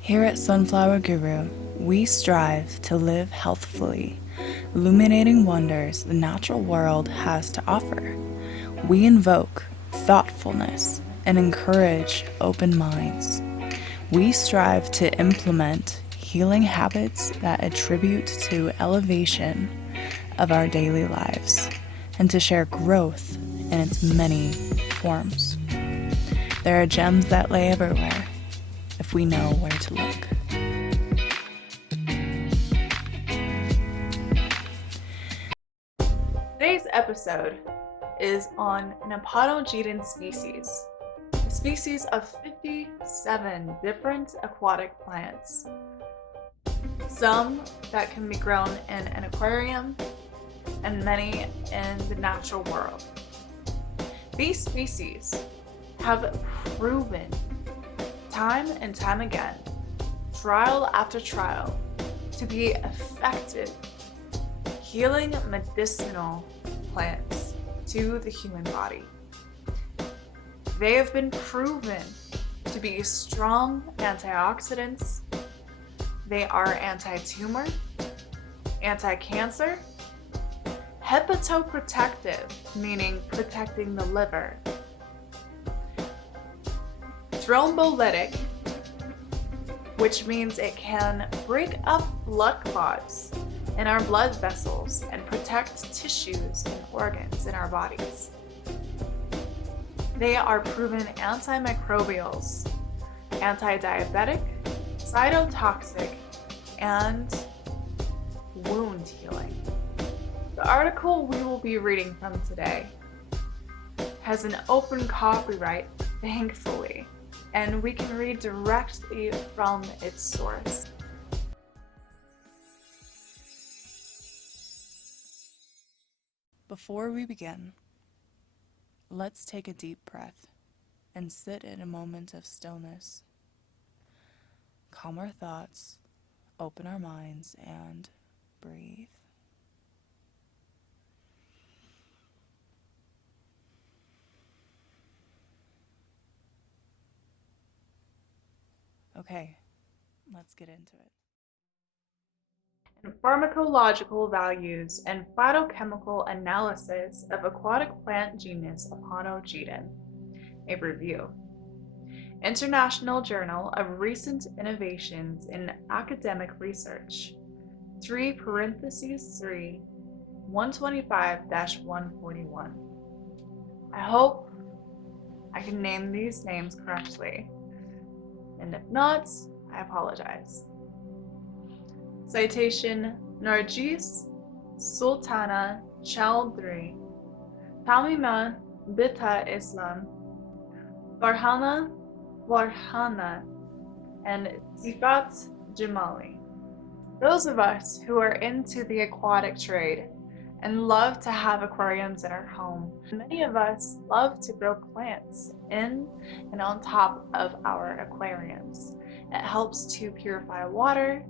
Here at Sunflower Guru, we strive to live healthfully, illuminating wonders the natural world has to offer. We invoke thoughtfulness and encourage open minds. We strive to implement healing habits that attribute to elevation of our daily lives and to share growth in its many forms. There are gems that lay everywhere if we know where to look. Today's episode is on an Aponogeton species, a species of 57 different aquatic plants. Some that can be grown in an aquarium and many in the natural world. These species have proven time and time again, trial after trial, to be effective healing medicinal plants to the human body. They have been proven to be strong antioxidants. They are anti-tumor, anti-cancer, heptoprotective, meaning protecting the liver, thromolytic, which means it can break up blood clots in our blood vessels and protect tissues and organs in our bodies. They are proven antimicrobials, antidiabetic, cytotoxic, and wound healing. The article we will be reading from today has an open copyright, thankfully, and we can read directly from its source. Before we begin, let's take a deep breath and sit in a moment of stillness. Calm our thoughts, open our minds, and breathe. Okay, let's get into it. And pharmacological values and phytochemical analysis of aquatic plant genus Aponogeton. A review. International Journal of Recent Innovations in Academic Research. 3(3) 125-141. I hope I can name these names correctly, and if not, I apologize. Citation: Nargis Sultana Chowdhury, Tamima Bita Islam, Farhana, and Sifat Jamali. Those of us who are into the aquatic trade and love to have aquariums in our home, many of us love to grow plants in and on top of our aquariums. It helps to purify water,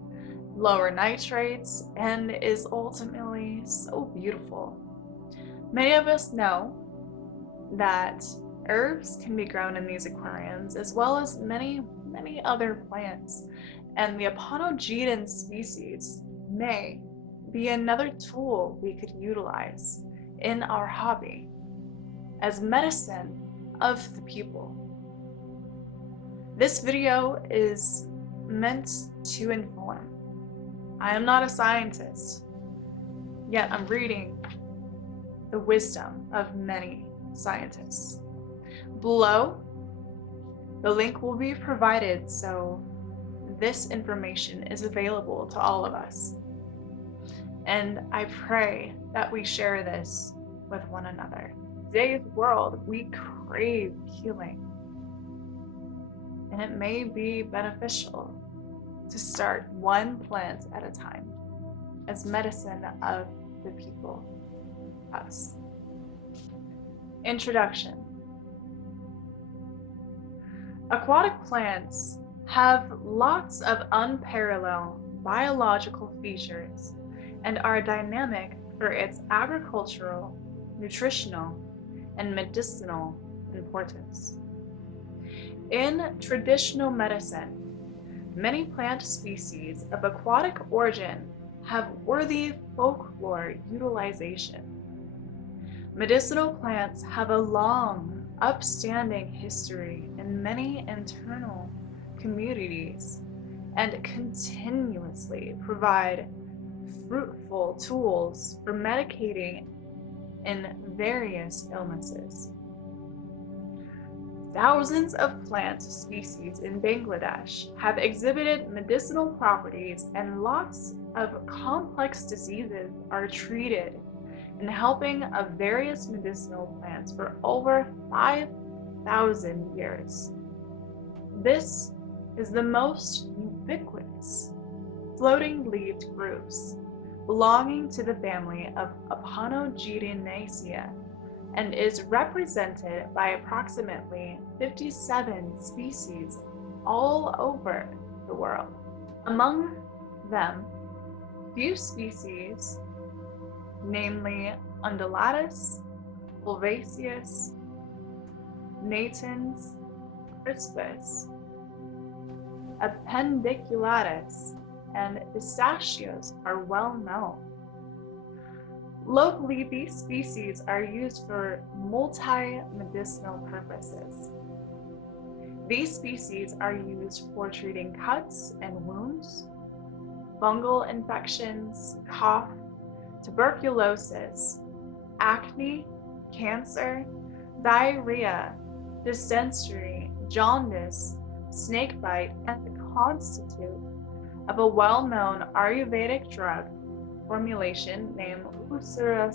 lower nitrates, and is ultimately so beautiful. Many of us know that herbs can be grown in these aquariums, as well as many other plants, and the Aponogeton species may be another tool we could utilize in our hobby as medicine of the people. This video is meant to inform. I am not a scientist, yet I'm reading the wisdom of many scientists. Below, the link will be provided so this information is available to all of us. And I pray that we share this with one another. In today's world, we crave healing, and it may be beneficial to start one plant at a time as medicine of the people, us. Introduction. Aquatic plants have lots of unparalleled biological features and are dynamic for its agricultural, nutritional, and medicinal importance. In traditional medicine, many plant species of aquatic origin have worthy folklore utilization. Medicinal plants have a long, upstanding history in many internal communities and continuously provide fruitful tools for medicating in various illnesses. Thousands of plant species in Bangladesh have exhibited medicinal properties, and lots of complex diseases are treated in helping of various medicinal plants for over 5,000 years. This is the most ubiquitous floating-leaved groups belonging to the family of Aponogetons and is represented by approximately 57 species all over the world. Among them, few species, namely Undulatus, Fulvaceus, natans, crispus, Appendiculatus, and pistachios are well known. Locally, these species are used for multi-medicinal purposes. These species are used for treating cuts and wounds, fungal infections, cough, tuberculosis, acne, cancer, diarrhea, dysentery, jaundice, snakebite, and constitute of a well-known Ayurvedic drug formulation named Usura.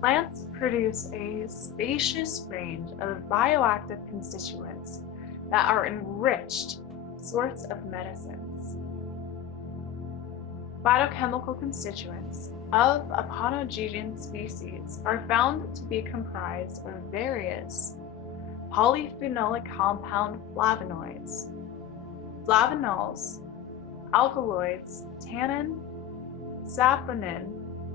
Plants produce a spacious range of bioactive constituents that are enriched source of medicines. Phytochemical constituents of Aponogeton species are found to be comprised of various polyphenolic compound flavonoids, flavonols, alkaloids, tannin, saponin,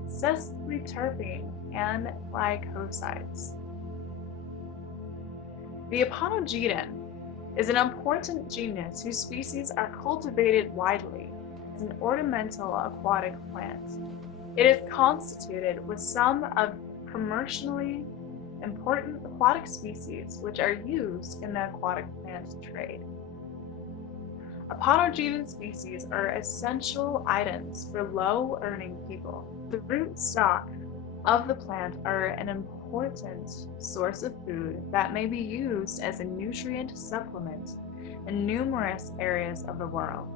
sesquiterpene, and glycosides. The Aponogeton is an important genus whose species are cultivated widely as an ornamental aquatic plant. It is constituted with some of commercially important aquatic species which are used in the aquatic plant trade. Aponogeton species are essential items for low-earning people. The root stock of the plant are an important source of food that may be used as a nutrient supplement in numerous areas of the world,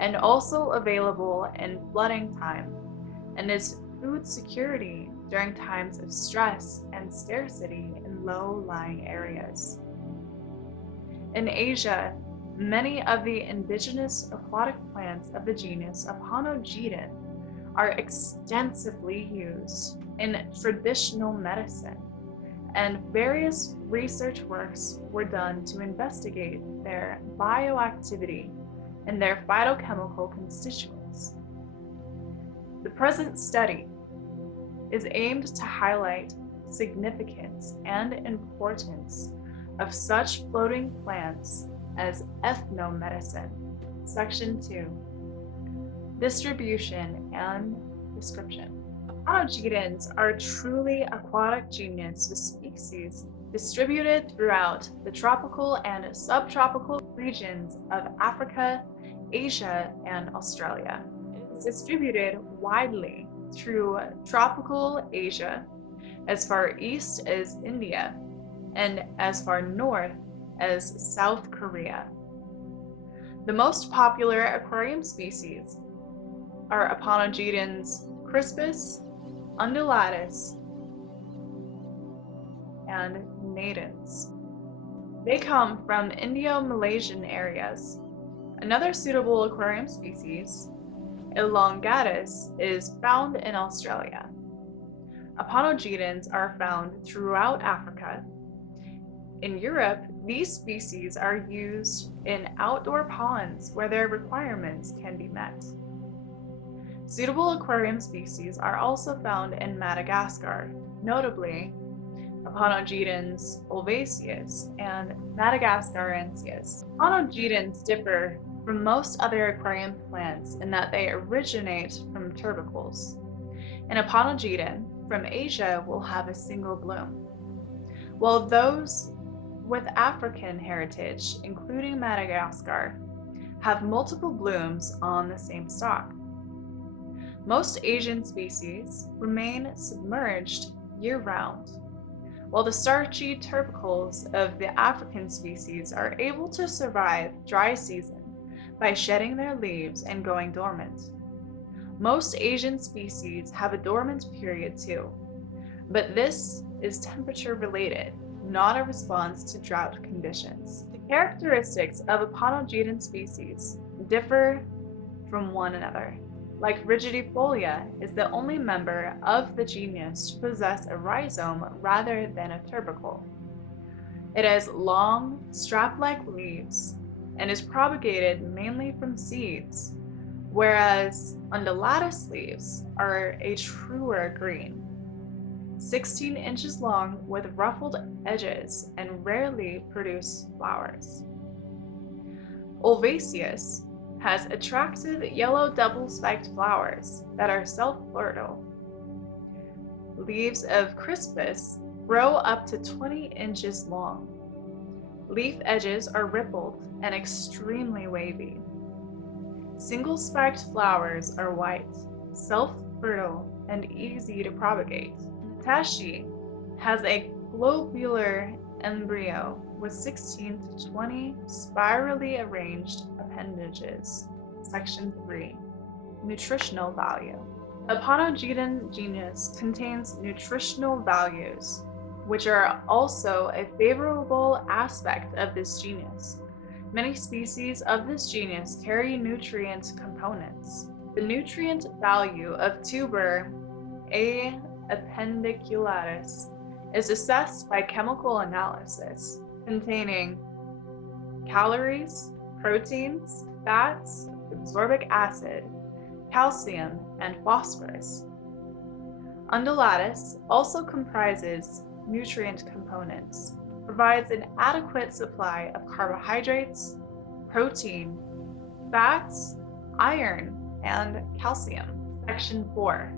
and also available in flooding time, and is food security during times of stress and scarcity in low-lying areas. In Asia, many of the indigenous aquatic plants of the genus Aponogeton are extensively used in traditional medicine, and various research works were done to investigate their bioactivity and their phytochemical constituents. The present study is aimed to highlight significance and importance of such floating plants as ethnomedicine. Section 2. Distribution and description. Aponogetons are truly aquatic genus with species distributed throughout the tropical and subtropical regions of Africa, Asia, and Australia. It is distributed widely through tropical Asia, as far east as India, and as far north as South Korea. The most popular aquarium species are Aponogetons crispus, Undulatus, and natans. They come from Indo-Malaysian areas. Another suitable aquarium species, Elongatus, is found in Australia. Aponogetons are found throughout Africa. In Europe, these species are used in outdoor ponds where their requirements can be met. Suitable aquarium species are also found in Madagascar, notably Aponogetons ulvaceus, and Madagascariensis. Aponogetons differ from most other aquarium plants in that they originate from tubercles. An Aponogeton from Asia will have a single bloom, while those with African heritage, including Madagascar, have multiple blooms on the same stalk. Most Asian species remain submerged year-round, while the starchy tubercles of the African species are able to survive dry season by shedding their leaves and going dormant. Most Asian species have a dormant period too, but this is temperature related, not a response to drought conditions. The characteristics of Aponogeton species differ from one another. Like Rigidifolia is the only member of the genus to possess a rhizome rather than a tubercle. It has long, strap-like leaves and is propagated mainly from seeds, whereas Undulatus leaves are a truer green, 16 inches long with ruffled edges and rarely produce flowers. Ulvaceus has attractive yellow double-spiked flowers that are self-fertile. Leaves of Crispus grow up to 20 inches long. Leaf edges are rippled and extremely wavy. Single-spiked flowers are white, self-fertile, and easy to propagate. Tashi has a globular embryo with 16 to 20 spirally arranged appendages. Section 3. Nutritional value. Aponogeton genus contains nutritional values, which are also a favorable aspect of this genus. Many species of this genus carry nutrient components. The nutrient value of tuber A. Appendiculatus is assessed by chemical analysis, containing calories, proteins, fats, ascorbic acid, calcium, and phosphorus. Undulatus also comprises nutrient components, provides an adequate supply of carbohydrates, protein, fats, iron, and calcium. Section 4.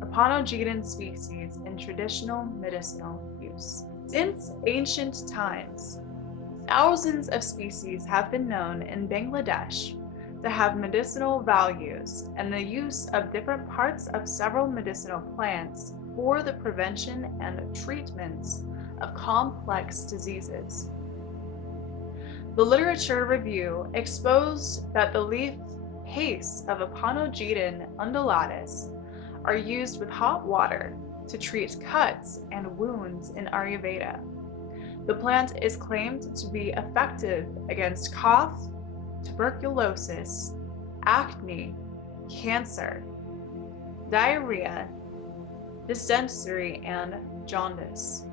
Aponogeton species in traditional medicinal use. Since ancient times, thousands of species have been known in Bangladesh to have medicinal values and the use of different parts of several medicinal plants for the prevention and treatments of complex diseases. The literature review exposed that the leaf pastes of Aponogeton undulatus are used with hot water to treat cuts and wounds in Ayurveda. The plant is claimed to be effective against cough, tuberculosis, acne, cancer, diarrhea, dysentery, and jaundice.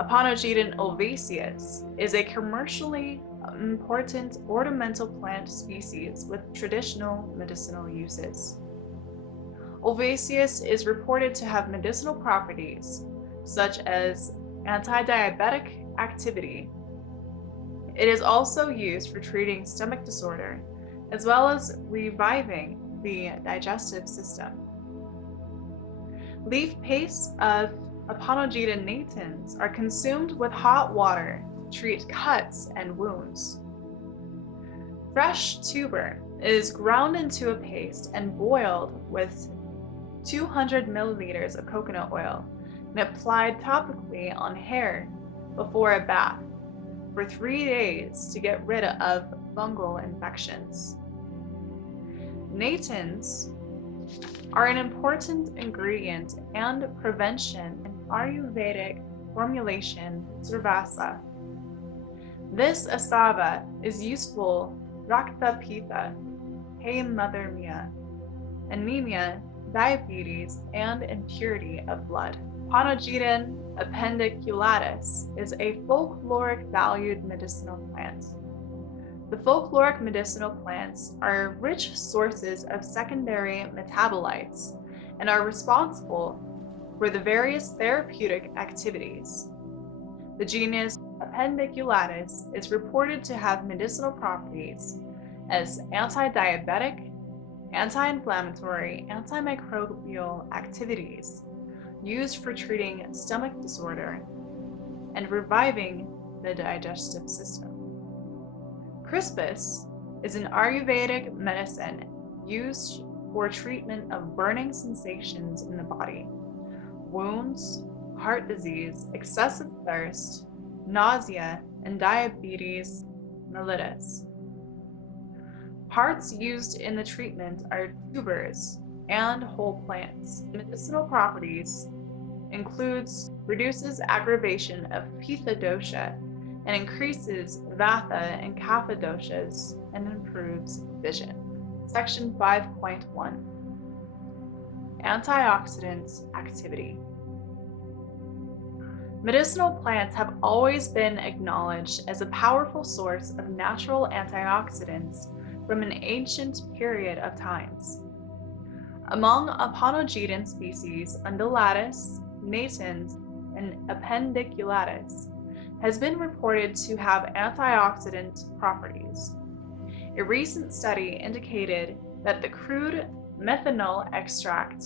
Aponogeton ulvaceus is a commercially important ornamental plant species with traditional medicinal uses. Ulvaceus is reported to have medicinal properties such as antidiabetic activity. It is also used for treating stomach disorder, as well as reviving the digestive system. Leaf pastes of Aponogeton natans are consumed with hot water to treat cuts and wounds. Fresh tuber is ground into a paste and boiled with 200 milliliters of coconut oil and applied topically on hair before a bath for 3 days to get rid of fungal infections. Natans are an important ingredient and prevention in Ayurvedic formulation Sarvasa. This asava is useful Rakta Pitta, Haemathermia, anemia, diabetes, and impurity of blood. Aponogeton Appendiculatus is a folkloric valued medicinal plant. The folkloric medicinal plants are rich sources of secondary metabolites and are responsible for the various therapeutic activities. The genus Appendiculatus is reported to have medicinal properties as antidiabetic, anti-inflammatory, antimicrobial activities used for treating stomach disorder and reviving the digestive system. Crispus is an Ayurvedic medicine used for treatment of burning sensations in the body, wounds, heart disease, excessive thirst, nausea, and diabetes mellitus. Parts used in the treatment are tubers and whole plants. Medicinal properties includes reduces aggravation of Pitta dosha and increases Vata and Kapha doshas and improves vision. Section 5.1 Antioxidant activity. Medicinal plants have always been acknowledged as a powerful source of natural antioxidants from an ancient period of times. Among Aponogeton species, Undulatus, natans, and Appendiculatus has been reported to have antioxidant properties. A recent study indicated that the crude methanol extract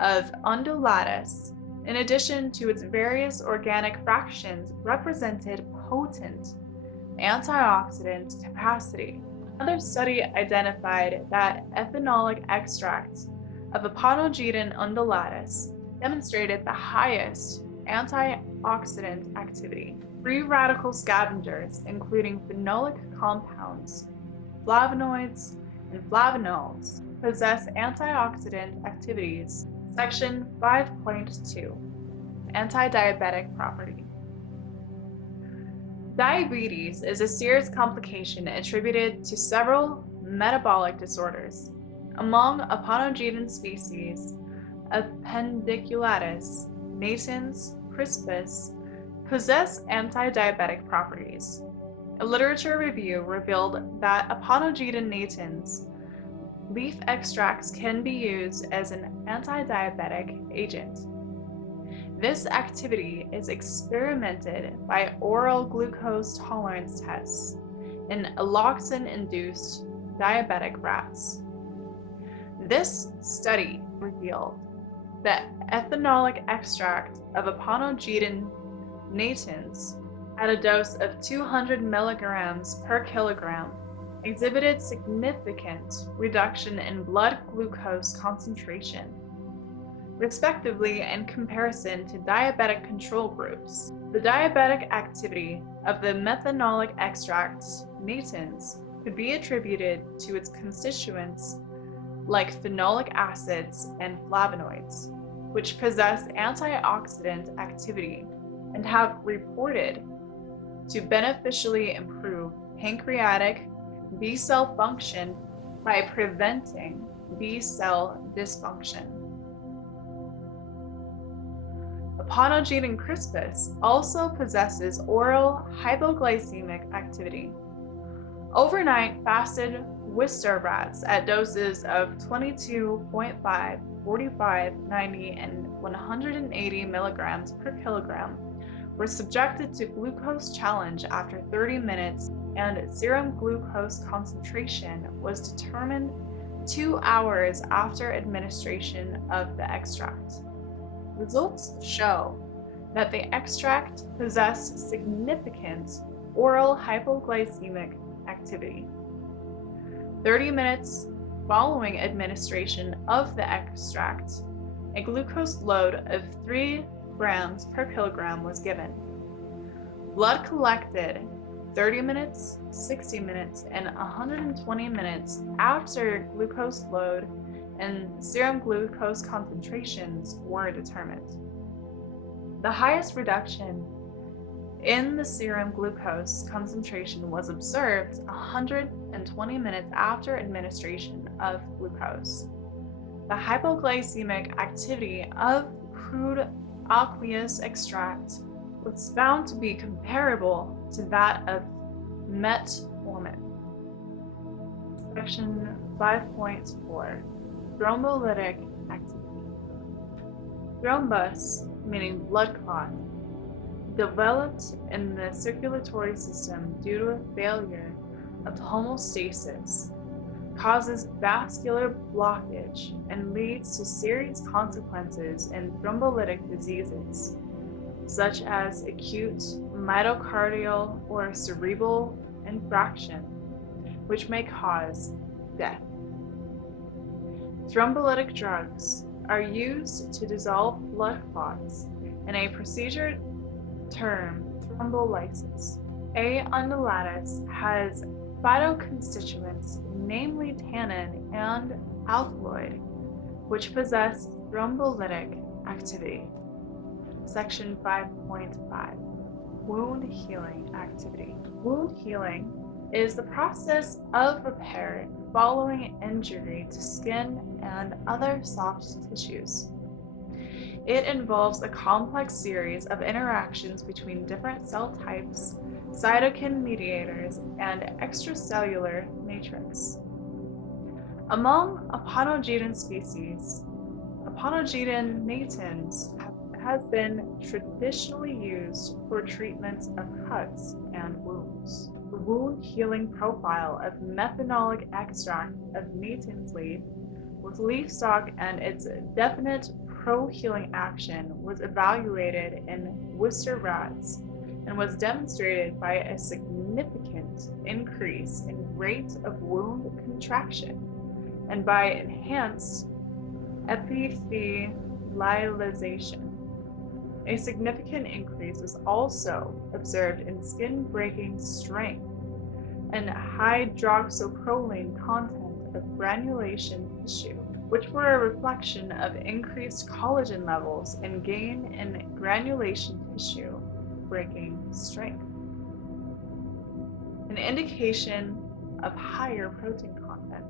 of Undulatus, in addition to its various organic fractions, represented potent antioxidant capacity. Another study identified that ethanolic extract of Aponogeton undulatus demonstrated the highest antioxidant activity. Free radical scavengers, including phenolic compounds, flavonoids, and flavonols, possess antioxidant activities. Section 5.2 Antidiabetic property. Diabetes is a serious complication attributed to several metabolic disorders. Among Aponogeton species, Appendiculatus, natans, crispus, possess antidiabetic properties. A literature review revealed that Aponogeton natans leaf extracts can be used as an antidiabetic agent. This activity is experimented by oral glucose tolerance tests in alloxin-induced diabetic rats. This study revealed that ethanolic extract of Aponogeton natans at a dose of 200 milligrams per kilogram exhibited significant reduction in blood glucose concentration, respectively, in comparison to diabetic control groups. The diabetic activity of the methanolic extract natans could be attributed to its constituents like phenolic acids and flavonoids, which possess antioxidant activity and have reported to beneficially improve pancreatic B-cell function by preventing B-cell dysfunction. Aponogeton crispus also possesses oral hypoglycemic activity. Overnight fasted Worcester rats at doses of 22.5, 45, 90, and 180 milligrams per kilogram were subjected to glucose challenge after 30 minutes, and serum glucose concentration was determined 2 hours after administration of the extract. Results show that the extract possessed significant oral hypoglycemic activity. 30 minutes following administration of the extract, a glucose load of 3 grams per kilogram was given. Blood collected 30 minutes, 60 minutes, and 120 minutes after glucose load and serum glucose concentrations were determined. The highest reduction in the serum glucose concentration was observed 120 minutes after administration of glucose. The hypoglycemic activity of crude aqueous extract was found to be comparable to that of metformin. Section 5.4 Thromolytic activity. Thrombus, meaning blood clot, developed in the circulatory system due to a failure of homeostasis, causes vascular blockage, and leads to serious consequences in thrombolytic diseases, such as acute myocardial or cerebral infarction, which may cause death. Thrombolytic drugs are used to dissolve blood clots in a procedure termed thrombolysis. A. undulatus has phytoconstituents, namely tannin and alkaloid, which possess thrombolytic activity. Section 5.5 Wound healing activity. Wound healing is the process of repair following injury to skin and other soft tissues. It involves a complex series of interactions between different cell types, cytokine mediators, and extracellular matrix. Among Aponogeton species, Aponogeton natans has been traditionally used for treatments of cuts and wounds. The wound healing profile of methanolic extract of natans leaf with leaf stalk and its definite pro-healing action was evaluated in Worcester rats and was demonstrated by a significant increase in rate of wound contraction and by enhanced epithelialization. A significant increase was also observed in skin-breaking strength and hydroxyproline content of granulation tissue, which were a reflection of increased collagen levels and gain in granulation tissue breaking strength, an indication of higher protein content.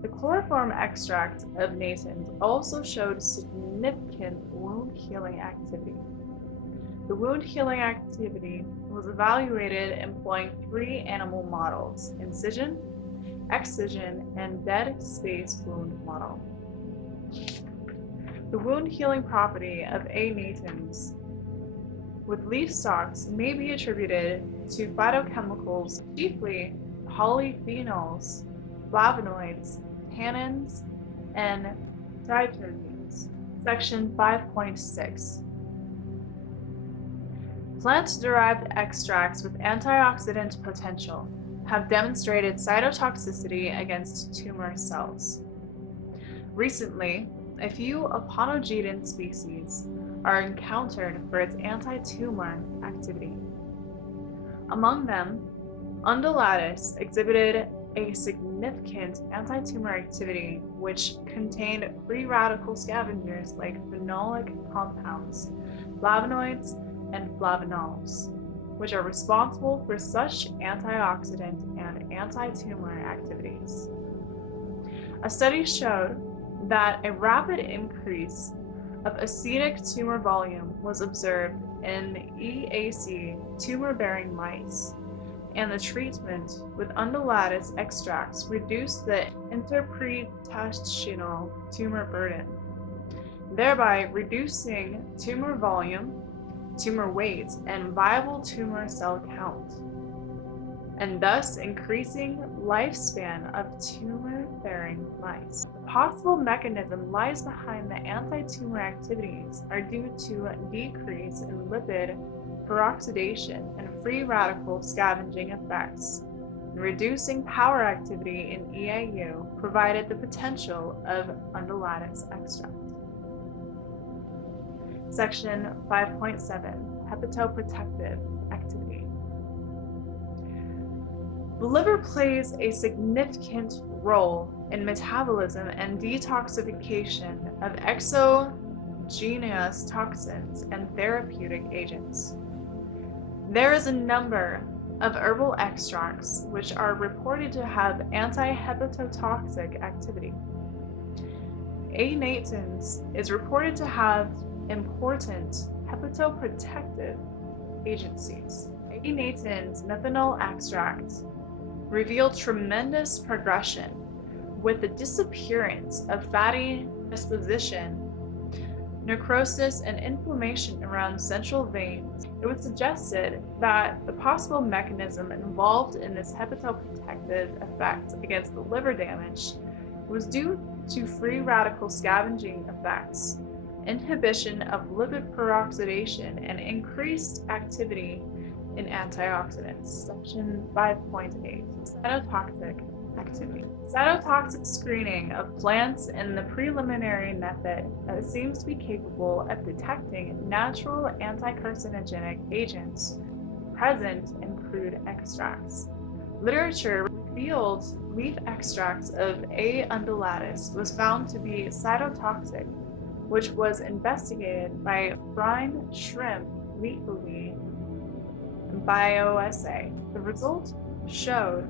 The chloroform extract of natans also showed significant wound healing activity. The wound healing activity was evaluated employing 3 animal models: incision, excision, and dead space wound model. The wound healing property of A. natans with leaf stalks may be attributed to phytochemicals, chiefly polyphenols, flavonoids, tannins, and diterpenes. Section 5.6 Plant-derived extracts with antioxidant potential have demonstrated cytotoxicity against tumor cells. Recently, a few Aponogeton species are encountered for its anti-tumor activity. Among them, Undulatus exhibited a significant anti-tumor activity which contained free radical scavengers like phenolic compounds, flavonoids, and flavonols, which are responsible for such antioxidant and anti-tumor activities. A study showed that a rapid increase of acetic tumor volume was observed in EAC tumor-bearing mice, and the treatment with Undulatus extracts reduced the interpretational tumor burden, thereby reducing tumor volume, tumor weight, and viable tumor cell count, and thus increasing lifespan of tumor-bearing mice. The possible mechanism lies behind the anti-tumor activities are due to a decrease in lipid peroxidation and free radical scavenging effects. Reducing power activity in EAU provided the potential of Undulatus extract. Section 5.7 Heptoprotective activity. The liver plays a significant role in metabolism and detoxification of exogenous toxins and therapeutic agents. There is a number of herbal extracts which are reported to have anti-hepatotoxic activity. A. natans is reported to have important hepatoprotective agencies. A. natans methanol extract revealed tremendous progression with the disappearance of fatty disposition necrosis, and inflammation around central veins. It was suggested that the possible mechanism involved in this heptoprotective effect against the liver damage was due to free radical scavenging effects, inhibition of lipid peroxidation, and increased activity in antioxidants. Section 5.8. Cytotoxic activity. Cytotoxic screening of plants in the preliminary method seems to be capable of detecting natural anticarcinogenic agents present in crude extracts. Literature revealed leaf extracts of A. undulatus was found to be cytotoxic, which was investigated by brine shrimp lethally bioassay. The result showed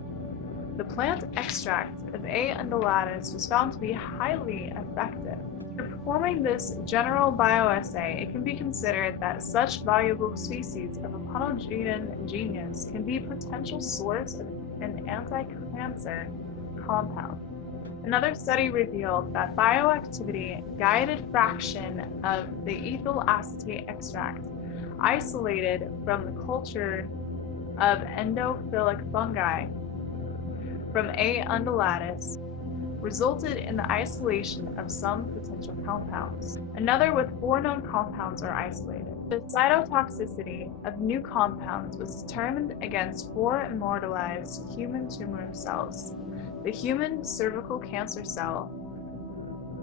the plant extract of A. undulatus was found to be highly effective. After performing this general bioassay, it can be considered that such valuable species of Aponogeton genus can be a potential source of an anticancer compound. Another study revealed that bioactivity guided fraction of the ethyl acetate extract isolated from the culture of endophilic fungi from A. undulatus resulted in the isolation of some potential compounds. Another with 4 known compounds are isolated. The cytotoxicity of new compounds was determined against 4 immortalized human tumor cells: the human cervical cancer cell,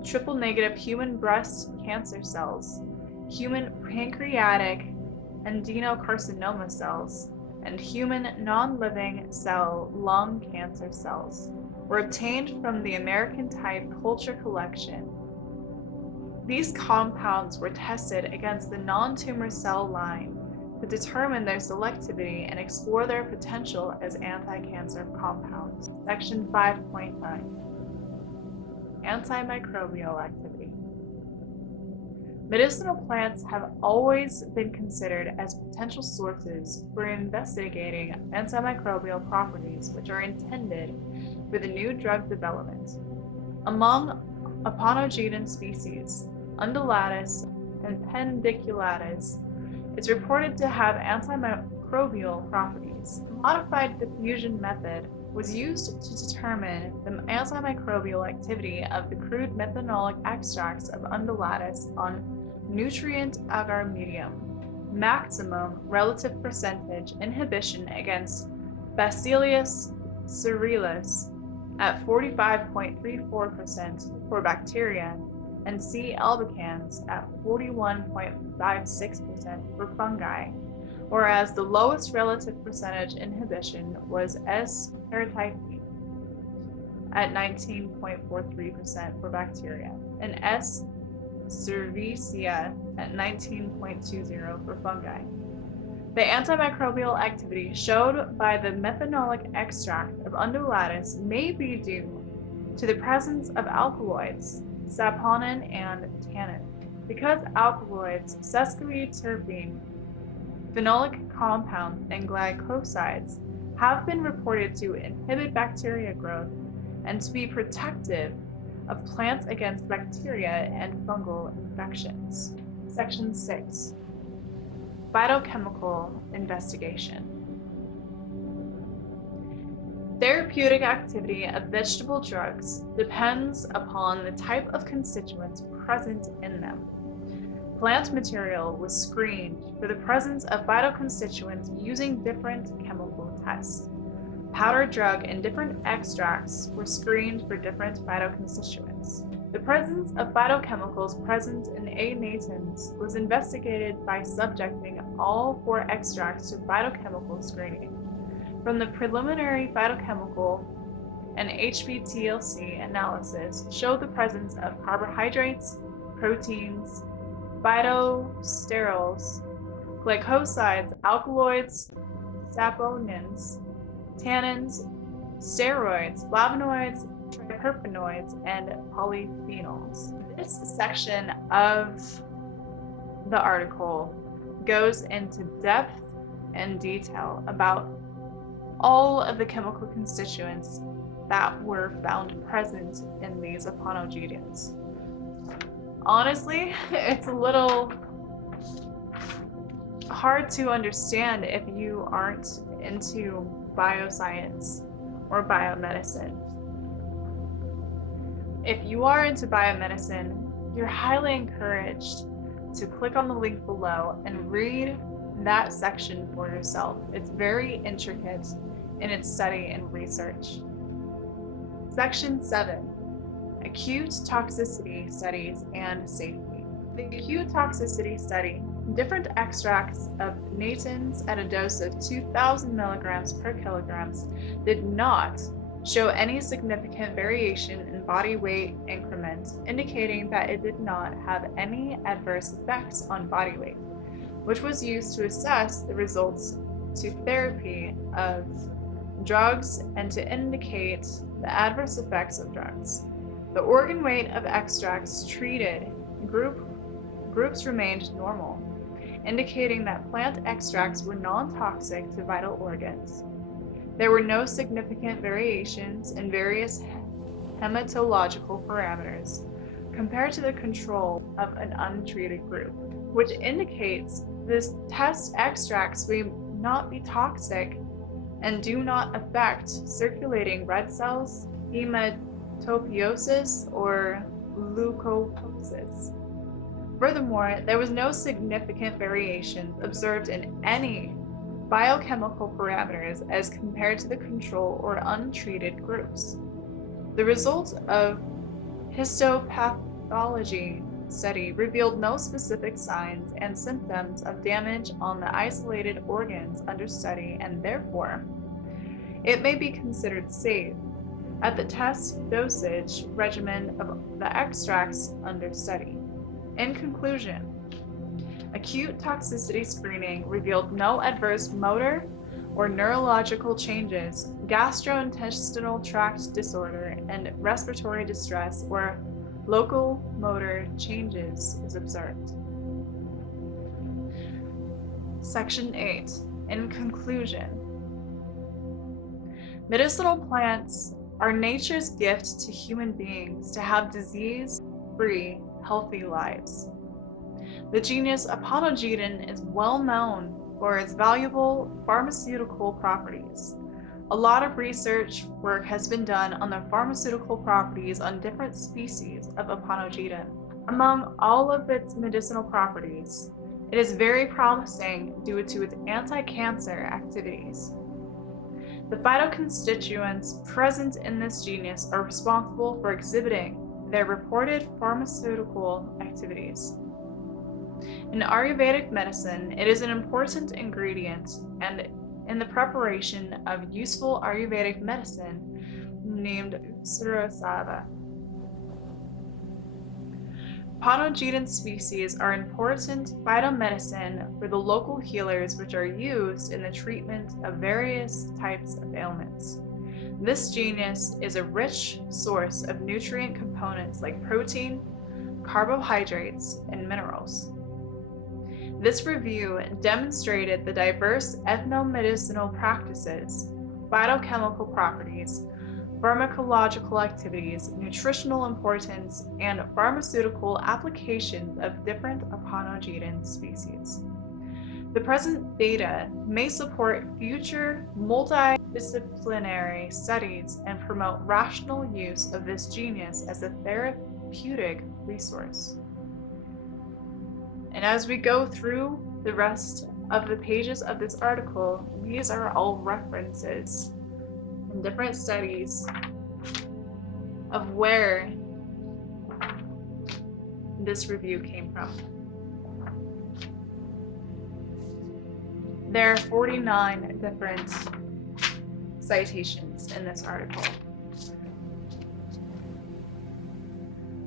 triple-negative human breast cancer cells, human pancreatic adenocarcinoma cells, and human non-living cell lung cancer cells were obtained from the American type culture collection. These compounds were tested against the non-tumor cell line to determine their selectivity and explore their potential as anti-cancer compounds. Section 5.9. Antimicrobial activity. Medicinal plants have always been considered as potential sources for investigating antimicrobial properties which are intended for the new drug development. Among Aponogeton species, Undulatus and Appendiculatus is reported to have antimicrobial properties. A modified diffusion method was used to determine the antimicrobial activity of the crude methanolic extracts of Undulatus on nutrient agar medium. Maximum relative percentage inhibition against Bacillus cerealis at 45.34% for bacteria and C. albicans at 41.56% for fungi, whereas the lowest relative percentage inhibition was S. paratyphi at 19.43% for bacteria and S. cerevisiae at 19.20% for fungi. The antimicrobial activity showed by the methanolic extract of Undulatus may be due to the presence of alkaloids, saponin and tannin. Because alkaloids, sesquiterpene, phenolic compounds, and glycosides have been reported to inhibit bacteria growth and to be protective of plants against bacteria and fungal infections. Section 6. Phytochemical investigation. Therapeutic activity of vegetable drugs depends upon the type of constituents present in them. Plant material was screened for the presence of phytoconstituents using different chemical tests. Powder drug and different extracts were screened for different phytoconstituents. The presence of phytochemicals present in A. natans was investigated by subjecting all 4 extracts to phytochemical screening. From the preliminary phytochemical and HBTLC analysis showed the presence of carbohydrates, proteins, phytosterols, glycosides, alkaloids, saponins, tannins, steroids, flavonoids, triterpenoids, and polyphenols. This section of the article goes into depth and detail about all of the chemical constituents that were found present in these Aponogetons. Honestly, it's a little hard to understand if you aren't into bioscience or biomedicine. If you are into biomedicine, you're highly encouraged to click on the link below and read that section for yourself. It's very intricate in its study and research. Section 7. Acute toxicity studies and safety. The acute toxicity study, different extracts of natins at a dose of 2,000 milligrams per kilograms did not show any significant variation in body weight increment, indicating that it did not have any adverse effects on body weight, which was used to assess the results to therapy of drugs and to indicate the adverse effects of drugs. The organ weight of extracts treated groups remained normal, indicating that plant extracts were non-toxic to vital organs. There were no significant variations in various hematological parameters compared to the control of an untreated group, which indicates this test extracts may not be toxic and do not affect circulating red cells, hematopoiesis, or leukopoiesis. Furthermore, there was no significant variation observed in any biochemical parameters as compared to the control or untreated groups. The results of histopathology study revealed no specific signs and symptoms of damage on the isolated organs under study, and therefore, it may be considered safe at the test dosage regimen of the extracts under study. In conclusion, acute toxicity screening revealed no adverse motor or neurological changes, gastrointestinal tract disorder, and respiratory distress or local motor changes is observed. Section 8. In conclusion, medicinal plants are nature's gift to human beings to have disease-free, healthy lives. The genus Aponogeton is well known for its valuable pharmaceutical properties. A lot of research work has been done on the pharmaceutical properties on different species of Aponogeton. Among all of its medicinal properties, it is very promising due to its anti-cancer activities. The phytoconstituents present in this genus are responsible for exhibiting their reported pharmaceutical activities. In Ayurvedic medicine, it is an important ingredient and in the preparation of useful Ayurvedic medicine named Surasava. Aponogeton species are important phytomedicine for the local healers which are used in the treatment of various types of ailments. This genus is a rich source of nutrient components like protein, carbohydrates, and minerals. This review demonstrated the diverse ethnomedicinal practices, phytochemical properties, pharmacological activities, nutritional importance, and pharmaceutical applications of different Aponogeton species. The present data may support future multidisciplinary studies and promote rational use of this genus as a therapeutic resource. And as we go through the rest of the pages of this article, these are all references in different studies of where this review came from. There are 49 different citations in this article.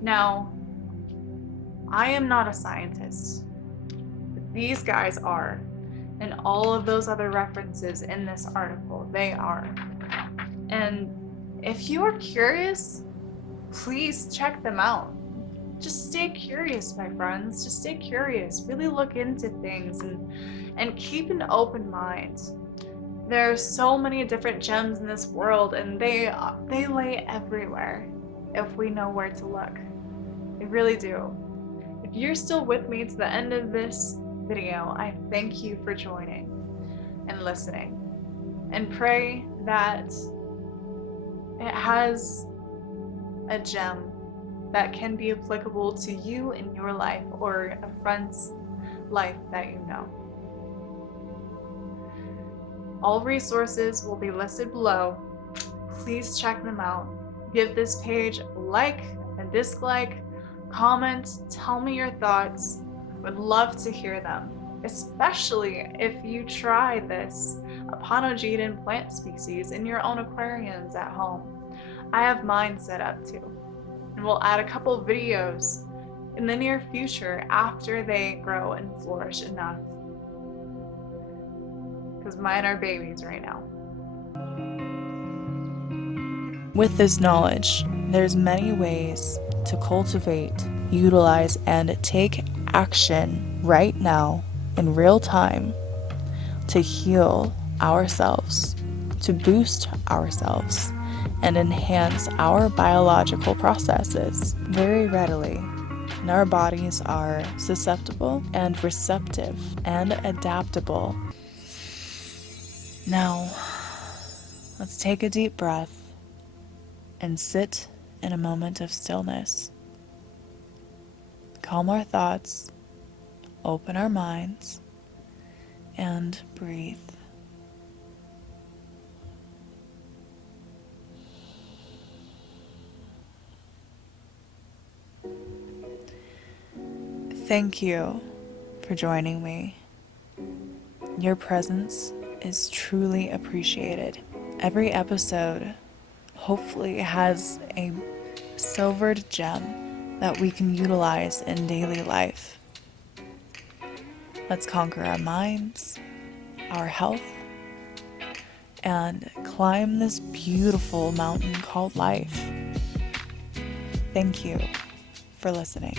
Now, I am not a scientist, but these guys are, and all of those other references in this article, they are. And if you are curious, please check them out. Just stay curious, my friends. Just stay curious. Really look into things and keep an open mind. There are so many different gems in this world, and they lay everywhere if we know where to look. They really do. If you're still with me to the end of this video, I thank you for joining and listening, and pray that it has a gem that can be applicable to you in your life or a friend's life that you know. All resources will be listed below. Please check them out. Give this page a like, a dislike, comment, tell me your thoughts. Would love to hear them, especially if you try this Aponogeton plant species in your own aquariums at home. I have mine set up too, and we'll add a couple videos in the near future after they grow and flourish enough, because mine are babies right now. With this knowledge, there's many ways to cultivate, utilize, and take action right now in real time to heal ourselves, to boost ourselves, and enhance our biological processes very readily. And our bodies are susceptible and receptive and adaptable. Now, let's take a deep breath and sit in a moment of stillness. Calm our thoughts, open our minds, and breathe. Thank you for joining me. Your presence is truly appreciated. Every episode hopefully has a silvered gem that we can utilize in daily life. Let's conquer our minds, our health, and climb this beautiful mountain called life. Thank you for listening.